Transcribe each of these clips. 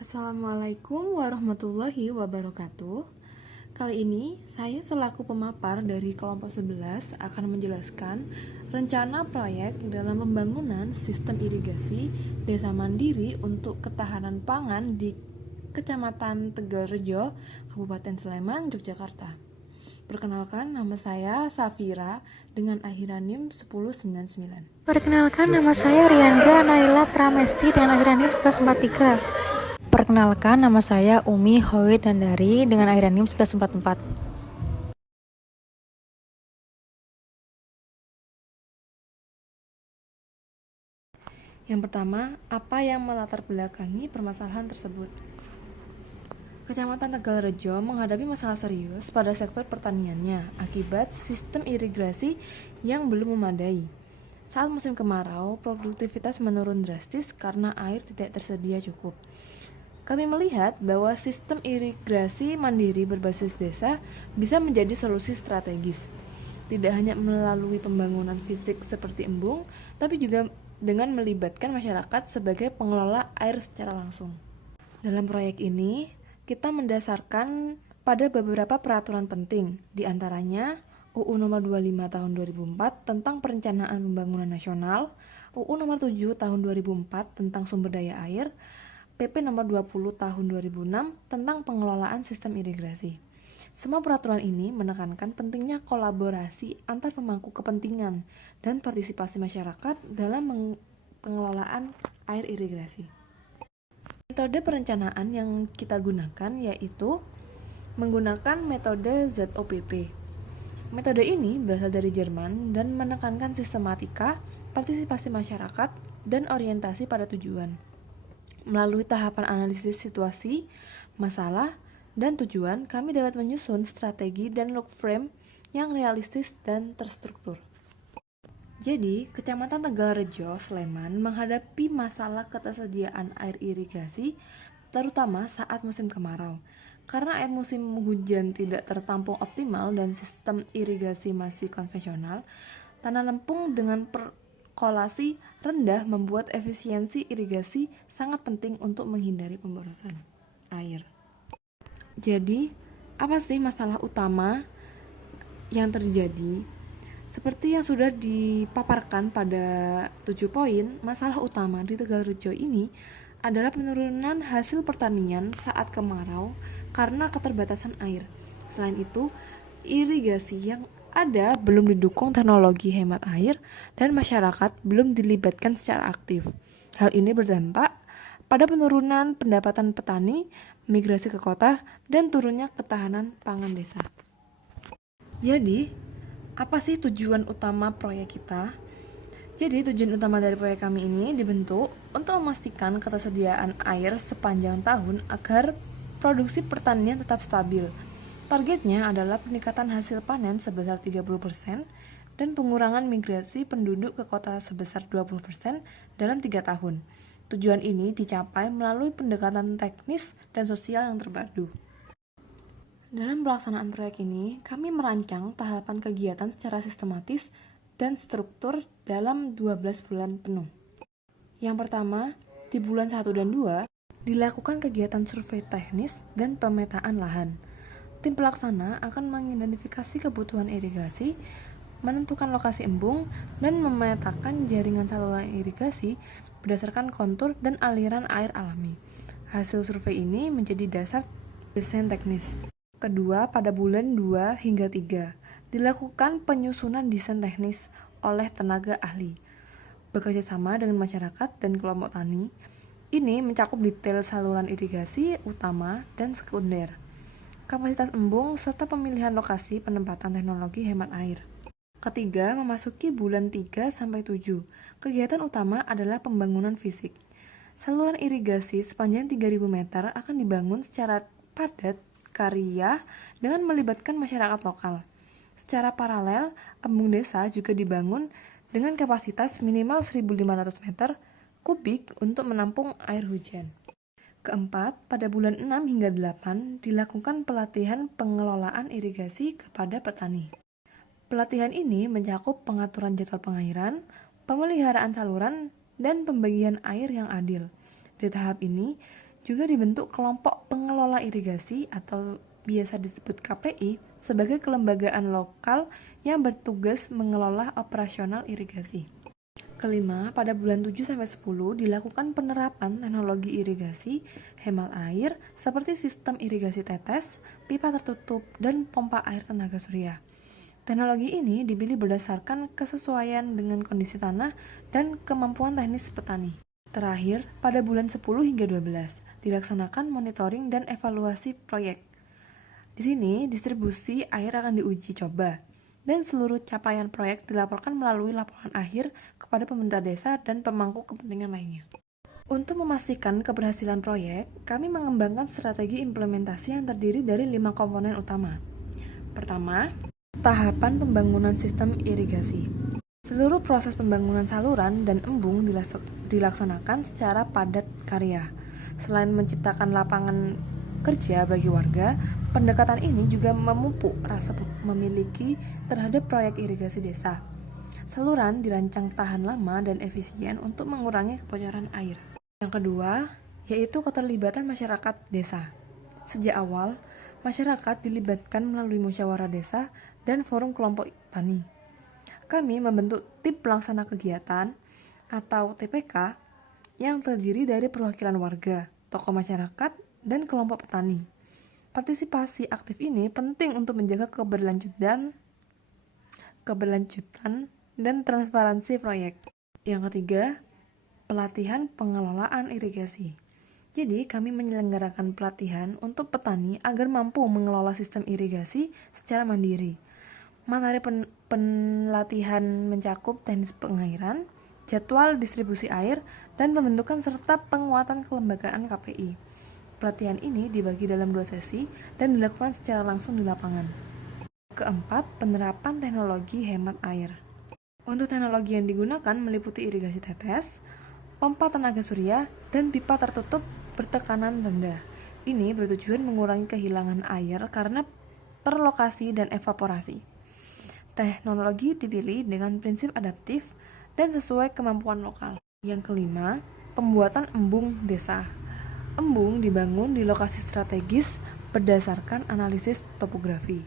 Assalamualaikum warahmatullahi wabarakatuh. Kali ini saya selaku pemapar dari kelompok 11 akan menjelaskan rencana proyek dalam pembangunan sistem irigasi desa mandiri untuk ketahanan pangan di Kecamatan Tegalrejo, Kabupaten Sleman, Yogyakarta. Perkenalkan, nama saya Safira dengan akhiran NIM 1099. Perkenalkan, nama saya Riandra Naila Pramesti dengan akhiran NIM 1143. Perkenalkan, nama saya Umi Howid Dandari dengan akhiran NIM 1144. Yang pertama, apa yang melatar belakangi permasalahan tersebut? Kecamatan Tegalrejo menghadapi masalah serius pada sektor pertaniannya akibat sistem irigasi yang belum memadai. Saat musim kemarau, produktivitas menurun drastis karena air tidak tersedia cukup. Kami melihat bahwa sistem irigasi mandiri berbasis desa bisa menjadi solusi strategis. Tidak hanya melalui pembangunan fisik seperti embung, tapi juga dengan melibatkan masyarakat sebagai pengelola air secara langsung. Dalam proyek ini, kita mendasarkan pada beberapa peraturan penting, di antaranya UU nomor 25 tahun 2004 tentang Perencanaan Pembangunan Nasional, UU nomor 7 tahun 2004 tentang Sumber Daya Air, PP nomor 20 tahun 2006 tentang pengelolaan sistem irigasi. Semua peraturan ini menekankan pentingnya kolaborasi antar pemangku kepentingan dan partisipasi masyarakat dalam pengelolaan air irigasi. Metode perencanaan yang kita gunakan yaitu menggunakan metode ZOPP. Metode ini berasal dari Jerman dan menekankan sistematika, partisipasi masyarakat, dan orientasi pada tujuan. Melalui tahapan analisis situasi, masalah, dan tujuan, kami dapat menyusun strategi dan log frame yang realistis dan terstruktur. Jadi, Kecamatan Tegalrejo, Sleman menghadapi masalah ketersediaan air irigasi terutama saat musim kemarau. Karena air musim hujan tidak tertampung optimal dan sistem irigasi masih konvensional, tanah lempung dengan perkolasi rendah membuat efisiensi irigasi sangat penting untuk menghindari pemborosan air. Jadi, apa sih masalah utama yang terjadi? Seperti yang sudah dipaparkan pada 7 poin, masalah utama di Tegalrejo ini adalah penurunan hasil pertanian saat kemarau karena keterbatasan air. Selain itu, irigasi yang ada belum didukung teknologi hemat air dan masyarakat belum dilibatkan secara aktif. Hal ini berdampak pada penurunan pendapatan petani, migrasi ke kota, dan turunnya ketahanan pangan desa. Jadi, apa sih tujuan utama proyek kita? Jadi tujuan utama dari proyek kami ini dibentuk untuk memastikan ketersediaan air sepanjang tahun agar produksi pertanian tetap stabil. Targetnya adalah peningkatan hasil panen sebesar 30% dan pengurangan migrasi penduduk ke kota sebesar 20% dalam 3 tahun. Tujuan ini dicapai melalui pendekatan teknis dan sosial yang terpadu. Dalam pelaksanaan proyek ini, kami merancang tahapan kegiatan secara sistematis dan struktur dalam 12 bulan penuh. Yang pertama, di bulan 1 dan 2, dilakukan kegiatan survei teknis dan pemetaan lahan. Tim pelaksana akan mengidentifikasi kebutuhan irigasi, menentukan lokasi embung, dan memetakan jaringan saluran irigasi berdasarkan kontur dan aliran air alami. Hasil survei ini menjadi dasar desain teknis. Kedua, pada bulan 2 hingga 3, dilakukan penyusunan desain teknis oleh tenaga ahli. Bekerja sama dengan masyarakat dan kelompok tani, ini mencakup detail saluran irigasi utama dan sekunder, kapasitas embung, serta pemilihan lokasi penempatan teknologi hemat air. Ketiga, memasuki bulan 3-7, kegiatan utama adalah pembangunan fisik. Saluran irigasi sepanjang 3.000 meter akan dibangun secara padat karya dengan melibatkan masyarakat lokal. Secara paralel, embung desa juga dibangun dengan kapasitas minimal 1.500 meter kubik untuk menampung air hujan. Keempat, pada bulan 6 hingga 8 dilakukan pelatihan pengelolaan irigasi kepada petani. Pelatihan ini mencakup pengaturan jadwal pengairan, pemeliharaan saluran, dan pembagian air yang adil. Di tahap ini, Juga dibentuk kelompok pengelola irigasi atau biasa disebut KPI sebagai kelembagaan lokal yang bertugas mengelola operasional irigasi. Kelima, pada bulan 7-10 dilakukan penerapan teknologi irigasi hemat air seperti sistem irigasi tetes, pipa tertutup, dan pompa air tenaga surya. Teknologi ini dipilih berdasarkan kesesuaian dengan kondisi tanah dan kemampuan teknis petani. Terakhir, pada bulan 10 hingga 12 dilaksanakan monitoring dan evaluasi proyek. Di sini, distribusi air akan diuji coba, dan seluruh capaian proyek dilaporkan melalui laporan akhir kepada pemerintah desa dan pemangku kepentingan lainnya. Untuk memastikan keberhasilan proyek, kami mengembangkan strategi implementasi yang terdiri dari 5 komponen utama. Pertama, tahapan pembangunan sistem irigasi. Seluruh proses pembangunan saluran dan embung dilaksanakan secara padat karya. Selain menciptakan lapangan kerja bagi warga, pendekatan ini juga memupuk rasa memiliki terhadap proyek irigasi desa. Saluran dirancang tahan lama dan efisien untuk mengurangi kebocoran air. Yang kedua, yaitu keterlibatan masyarakat desa. Sejak awal, masyarakat dilibatkan melalui musyawarah desa dan forum kelompok tani. Kami membentuk tim pelaksana kegiatan atau TPK yang terdiri dari perwakilan warga, tokoh masyarakat, dan kelompok petani. Partisipasi aktif ini penting untuk menjaga keberlanjutan dan transparansi proyek. Yang ketiga, pelatihan pengelolaan irigasi. Jadi, kami menyelenggarakan pelatihan untuk petani agar mampu mengelola sistem irigasi secara mandiri. Materi pelatihan mencakup teknis pengairan, jadwal distribusi air, dan pembentukan serta penguatan kelembagaan KPI. Pelatihan ini dibagi dalam 2 sesi dan dilakukan secara langsung di lapangan. Keempat, penerapan teknologi hemat air. Untuk teknologi yang digunakan meliputi irigasi tetes, pompa tenaga surya, dan pipa tertutup bertekanan rendah. Ini bertujuan mengurangi kehilangan air karena perlokasi dan evaporasi. Teknologi dipilih dengan prinsip adaptif dan sesuai kemampuan lokal. Yang kelima, pembuatan embung desa. Embung dibangun di lokasi strategis berdasarkan analisis topografi.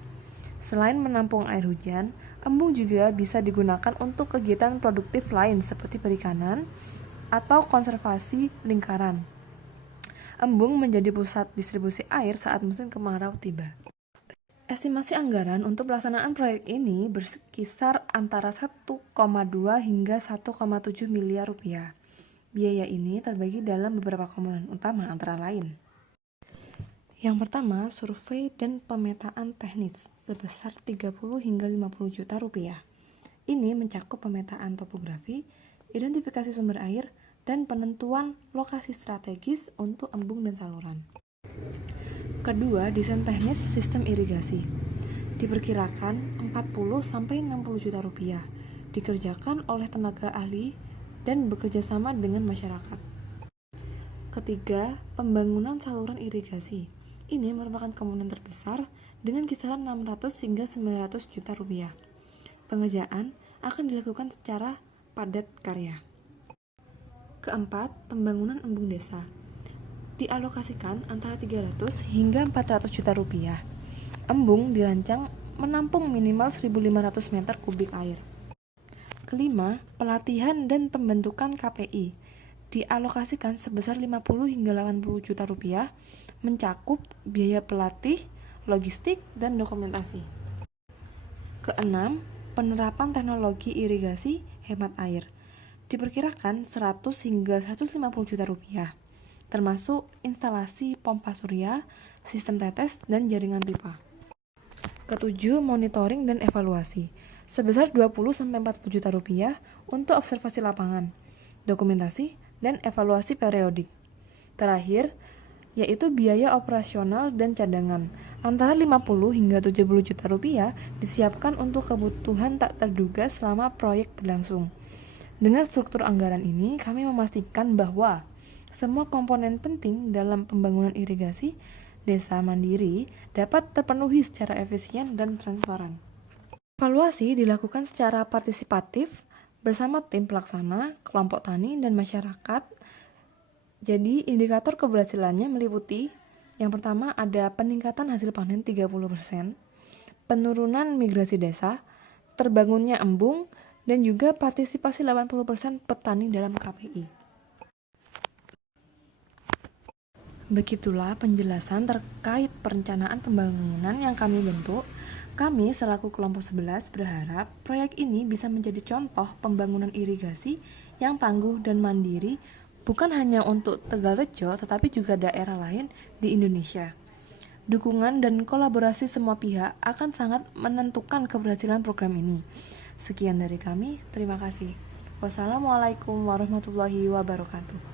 Selain menampung air hujan, embung juga bisa digunakan untuk kegiatan produktif lain seperti perikanan atau konservasi lingkaran. Embung menjadi pusat distribusi air saat musim kemarau tiba. Estimasi anggaran untuk pelaksanaan proyek ini berkisar antara 1,2 hingga 1,7 miliar rupiah. Biaya ini terbagi dalam beberapa komponen utama antara lain. Yang pertama, survei dan pemetaan teknis sebesar 30 hingga 50 juta rupiah. Ini mencakup pemetaan topografi, identifikasi sumber air, dan penentuan lokasi strategis untuk embung dan saluran. Kedua, desain teknis sistem irigasi. Diperkirakan 40-60 juta rupiah. Dikerjakan oleh tenaga ahli dan bekerja sama dengan masyarakat. Ketiga, pembangunan saluran irigasi. Ini merupakan komponen terbesar dengan kisaran 600 hingga 900 juta rupiah. Pengerjaan akan dilakukan secara padat karya. Keempat, pembangunan embung desa. Dialokasikan antara 300 hingga 400 juta rupiah. Embung dirancang menampung minimal 1.500 meter kubik air. Kelima, pelatihan dan pembentukan KPI. Dialokasikan sebesar 50 hingga 80 juta rupiah, mencakup biaya pelatih, logistik, dan dokumentasi. Keenam, penerapan teknologi irigasi hemat air. Diperkirakan 100 hingga 150 juta rupiah, termasuk instalasi pompa surya, sistem tetes, dan jaringan pipa. Ketujuh, monitoring dan evaluasi. Sebesar 20-40 juta rupiah untuk observasi lapangan, dokumentasi, dan evaluasi periodik. Terakhir, yaitu biaya operasional dan cadangan. Antara 50 hingga 70 juta rupiah disiapkan untuk kebutuhan tak terduga selama proyek berlangsung. Dengan struktur anggaran ini, kami memastikan bahwa semua komponen penting dalam pembangunan irigasi desa mandiri dapat terpenuhi secara efisien dan transparan. Evaluasi dilakukan secara partisipatif bersama tim pelaksana, kelompok tani, dan masyarakat Jadi, indikator keberhasilannya meliputi yang pertama ada peningkatan hasil panen 30%, penurunan migrasi desa, terbangunnya embung, dan juga partisipasi 80% petani dalam KPI. Begitulah penjelasan terkait perencanaan pembangunan yang kami bentuk. Kami selaku kelompok 11 berharap proyek ini bisa menjadi contoh pembangunan irigasi yang tangguh dan mandiri bukan hanya untuk Tegalrejo tetapi juga daerah lain di Indonesia. Dukungan dan kolaborasi semua pihak akan sangat menentukan keberhasilan program ini. Sekian dari kami, terima kasih. Wassalamualaikum warahmatullahi wabarakatuh.